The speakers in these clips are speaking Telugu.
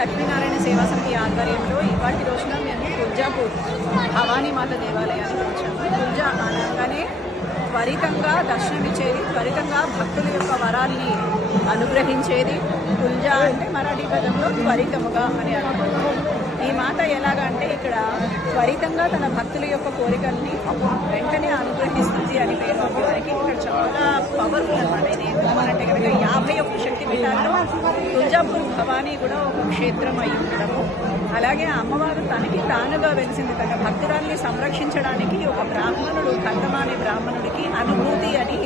లక్ష్మీనారాయణ సేవా సమితి ఆధ్వర్యంలో ఇవాటి రోజున మేము తుల్జాపూర్ భవానీ మాత దేవాలయానికి వచ్చాము. తుల్జా అనగానే త్వరితంగా దర్శనమిచ్చేది త్వరితంగా భక్తుల యొక్క వరాల్ని అనుగ్రహించేది. తుల్జా అంటే మరాఠీ పదంలో త్వరితముగా అని అనుకుంటాం ఈ మాత ఎలాగంటే ఇక్కడ త్వరితంగా తన భక్తుల యొక్క కోరికల్ని వెంటనే అనుగ్రహిస్తుంది అని పేరు. వారికి ఇక్కడ చాలా పవర్ అనమాట ఇది కనుక యాభై ఒక్క శక్తి తుల్జాపూర్ భవానీ కూడా ఒక క్షేత్రం అయి ఉండడము. అలాగే అమ్మవారు తనకి తానుగా వెలిసింది. తన భక్తురాల్ని సంరక్షించడానికి ఒక బ్రాహ్మణుడు కందమాని బ్రాహ్మణుడికి అనుభూతి అని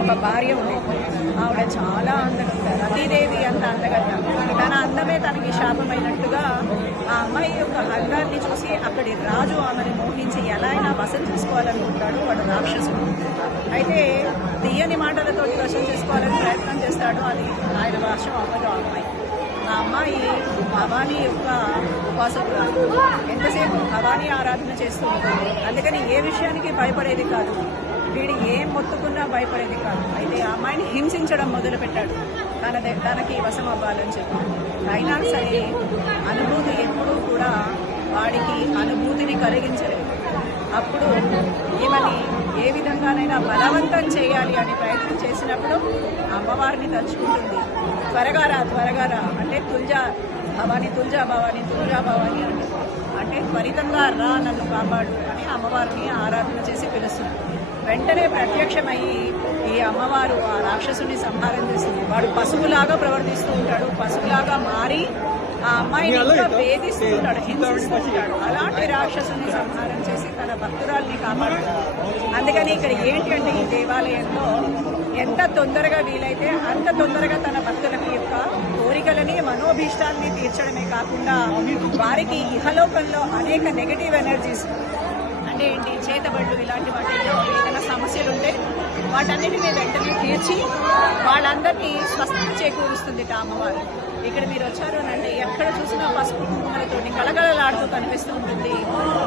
ఒక భార్య ఉంది. ఆవిడ చాలా అందగత్త రతీదేవి అంత అందగత్త. తన అందమే తనకి శాపమైనట్టుగా ఆ అమ్మాయి యొక్క అందాన్ని చూసి అక్కడి రాజు ఆమెను మోహించి చేసుకోవాలనుకుంటాడు వాడు రాక్షసుడు. అయితే తీయని మాటలతో వశం చేసుకోవాలని ప్రయత్నం చేస్తాడు అది ఆయన భాష అవ్వదు ఆ అమ్మాయి. ఆ అమ్మాయి భవానీ యొక్క ఉపాసకురాలు ఎంతసేపు భవానీ ఆరాధన చేస్తూ ఉంటుంది. అందుకని ఏ విషయానికి భయపడేది కాదు. వీడు ఏం మొత్తుకున్నా భయపడేది కాదు. అయితే ఆ అమ్మాయిని హింసించడం మొదలుపెట్టాడు. తన తనకి వశం అవ్వాలని చెప్పి. అయినా సరే అనుభూతి ఎప్పుడూ కూడా వాడికి అనుభూతిని కలిగించలేదు. అప్పుడు ఈమెని ఏ విధంగానైనా బలవంతం చేయాలి అని ప్రయత్నం చేసినప్పుడు అమ్మవారిని తలుచుకుంటుంది. త్వరగా రా త్వరగా రా. అంటే తుల్జా భవాని తుల్జా భవాని తుల్జా భవాని అంటే అంటే త్వరితంగా రా నన్ను కాపాడు అని అమ్మవారిని ఆరాధన చేసి పిలుస్తుంది. వెంటనే ప్రత్యక్షమయ్యి ఈ అమ్మవారు ఆ రాక్షసుని సంహారం చేస్తుంది. వాడు పశువులాగా ప్రవర్తిస్తూ ఉంటాడు పశువులాగా మారి ఆ అమ్మాయిని ఇంకా వేధిస్తూ ఉంటాడు హింసిస్తూ ఉంటాడు అలాంటి రాక్షసుని సంహారం చేసి తన భక్తురాల్ని కాపాడుతాడు. అందుకని ఇక్కడ ఏంటి అంటే ఈ దేవాలయంలో ఎంత తొందరగా వీలైతే అంత తొందరగా తన భక్తులకి యొక్క కోరికలని మనోభీష్టాన్ని తీర్చడమే కాకుండా వారికి ఇహలోకంలో అనేక నెగటివ్ ఎనర్జీస్ అంటే ఏంటి? చేతబడులు ఇలాంటి వాటి ఏదైనా సమస్యలు ఉంటే వాటన్నిటిని వెంటనే తీర్చి వాళ్ళందరినీ స్వస్థత చేకూరుస్తుంది అమ్మవారు ఇక్కడ మీరు వచ్చారు అంటే ఎక్కడ చూసినా పసుపు కుంకుమలతో కలగలలాడుతూ కనిపిస్తూ ఉంటుంది.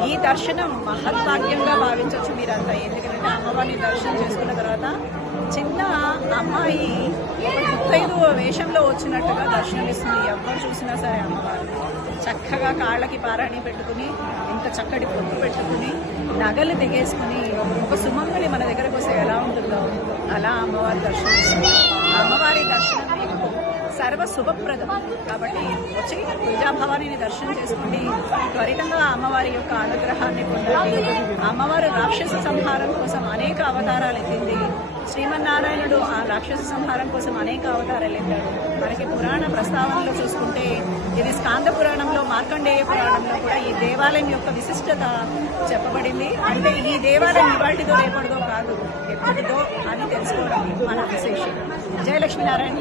ఈ దర్శనం మహద్భాగ్యంగా భావించవచ్చు మీరంతా. ఎందుకంటే అమ్మవారిని దర్శనం చేసుకున్న తర్వాత చిన్న అమ్మాయి ముత్తైదు వేషంలో వచ్చినట్టుగా దర్శనమిస్తుంది. ఎవరు చూసినా సరే అమ్మవారు చక్కగా కాళ్ళకి పారాణి పెట్టుకుని ఇంత చక్కటి పొత్తు పెట్టుకుని నగలు దిగేసుకుని ఒక సుమంగళి మన దగ్గరకు వస్తే ఎలా ఉంటుందో అలా అమ్మవారి దర్శనమిస్తుంది. అమ్మవారి దర్శనం మీకు సర్వ శుభప్రదం. కాబట్టి వచ్చి ప్రజాభవానిని దర్శనం చేసుకోండి త్వరితంగా అమ్మవారి యొక్క అనుగ్రహాన్ని పొందండి. అమ్మవారు రాక్షస సంహారం కోసం అనేక అవతారాలు ఎత్తింది శ్రీమన్నారాయణుడు ఆ రాక్షస సంహారం కోసం అనేక అవతారాలు ఎత్తాడు. మనకి పురాణ ప్రస్తావనలో చూసుకుంటే ఇది స్కాంద పురాణంలో మార్కండేయ పురాణంలో కూడా ఈ దేవాలయం యొక్క విశిష్టత చెప్పబడింది. అంటే ఈ దేవాలయం ఇవాటిదో రేపటిదో కాదు ఎప్పటిదో అని తెలుసుకోవడం మన విశేషం. జయలక్ష్మీనారాయణ.